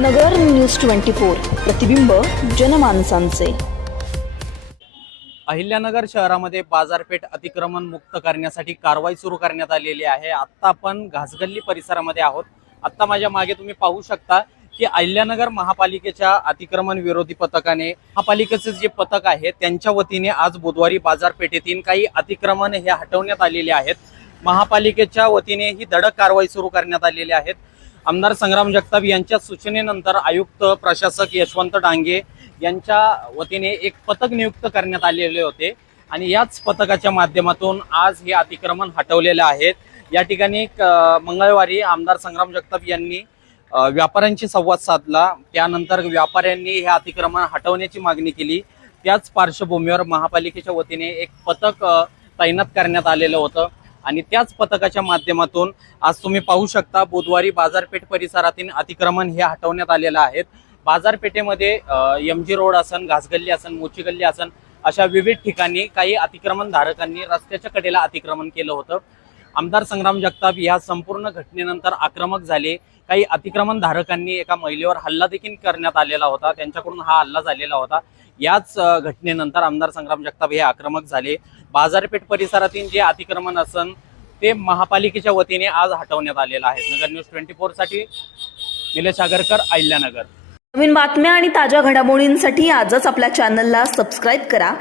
नगर news twenty four प्रतिबिंब जनमानसांचे. अहिल्यानगर शहरामध्ये बाजारपेठ अतिक्रमण मुक्त करण्यासाठी कारवाई सुरू करण्यात आलेली आहे. आत्ता आपण घासगल्ली परिसरामध्ये आहोत. आत्ता माझ्या मागे तुम्ही पाहू शकता की अहिल्यानगर महापालिकेच्या अतिक्रमण विरोधी पथकाने महापालिकेचे जे पथक आहे त्यांच्या वतीने आज बुधवारी बाजारपेठेतील काही अतिक्रमण हे हटवण्यात आलेले आहेत. महापालिकेच्या वतीने ही धडक कारवाई सुरू करण्यात आलेली आहेत. आमदार संग्राम जगताप यांच्या सूचनेनंतर आयुक्त प्रशासक यशवंत डांगे यांच्या वतीने एक पथक नियुक्त करण्यात आलेले होते. आणि याच पथकाच्या माध्यमातून आज हे अतिक्रमण हटवलेले आहेत या ठिकाणी क- मंगळवारी आमदार संग्राम जगताप यांनी व्यापाऱ्यांशी संवाद साधला. त्यानंतर व्यापाऱ्यांनी हे अतिक्रमण हटवण्याची मागणी केली. त्याच पार्श्वभूमीवर महापालिकेच्या वतीने एक पथक तैनात करण्यात आलेलं होतं. आणि त्याच पथकाच्या माध्यमातून आज तुम्ही पाहू शकता बुधवारी बाजारपेठ परिसरातील अतिक्रमण हे हटवण्यात आलेलं आहेत बाजारपेठेमध्ये एम जी रोड असन घासगल्ली असन मोची गल्ली असन अशा विविध ठिकाणी काही अतिक्रमण धारकांनी रस्त्याच्या कडेला अतिक्रमण केलं होतं. आमदार संग्राम जगताप या संपूर्ण घटनेनंतर आक्रमक झाले. काही अतिक्रमण धारकांनी एका महिलेवर हल्ला देखील करण्यात आलेला होता. त्यांच्याकडून हा हल्ला झालेला होता. याच घटनेनंतर आमदार संग्राम जगताप हे आक्रमक झाले. बाजारपेठ परिसरातील जे अतिक्रमण असन ते महापालिकेच्या वतीने आज हटवण्यात आलेलं आहे. नगर न्यूज ट्वेंटी फोरसाठी निलेश आगरकर अहिल्यानगर. नवीन बातम्या आणि ताज्या घडामोडींसाठी आजच आपल्या चॅनलला सबस्क्राईब करा.